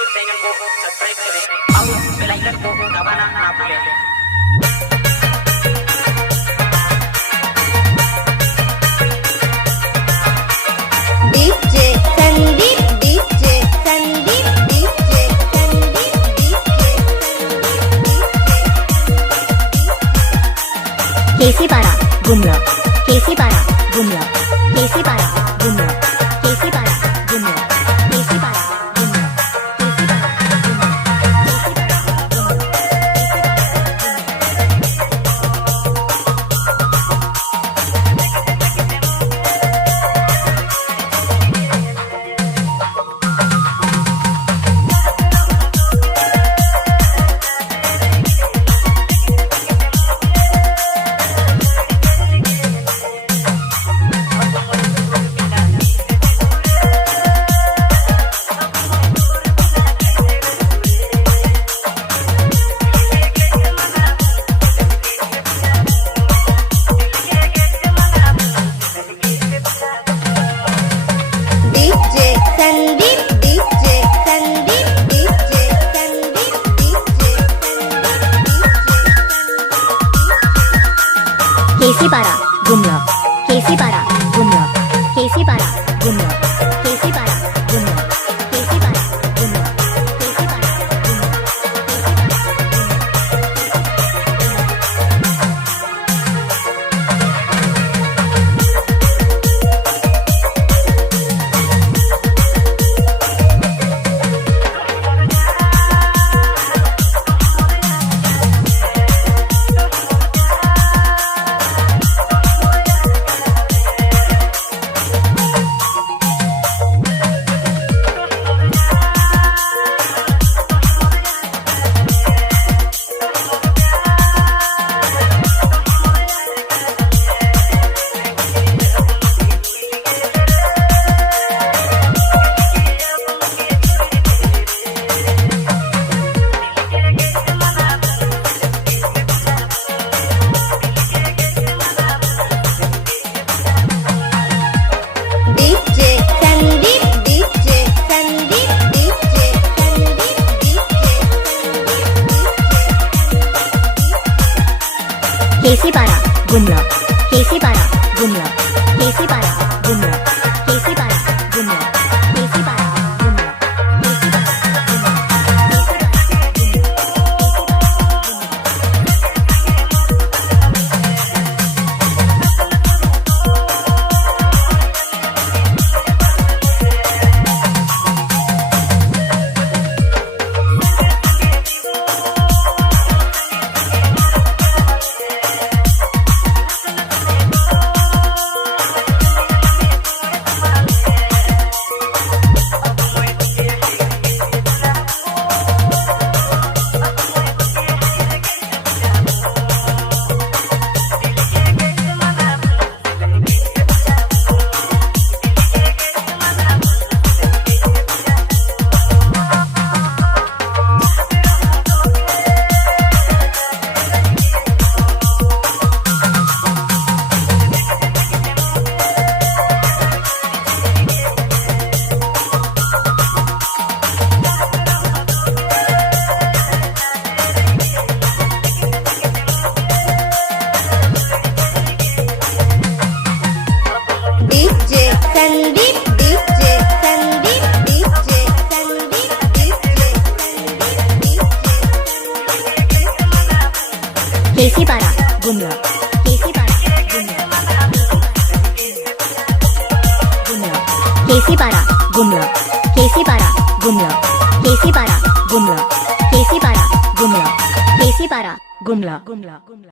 YouTube channel को subscribe करें और बेल आइकन को दबाना ना भूलें। DJ Sandeep DJ Sandeep DJ Sandeep DJ Kesipara Gumla Kesipara Gumla Kesipara Gumla Kesipara Gumla Kesipara Gumla DJ Sandeep DJ Sandeep DJ Sandeep DJ Kesipara Gumla Kesipara Gumla Kesipara Gumla Kesipara Gumla Kesipara Gumla Kesipara DJ Sandeep DJ Sandeep DJ Sandeep DJ Kesipara Gumla Kesipara Gumla Kesipara Gumla Kesipara Gumla Kesipara Gumla DJ Sandeep DJ Sandeep DJ Sandeep DJ Kesipara Gumla Kesipara Gumla Gumla Kesipara Gumla Kesipara Gumla Kesipara Gumla Kesipara Gumla Kesipara Gumla Gumla Gumla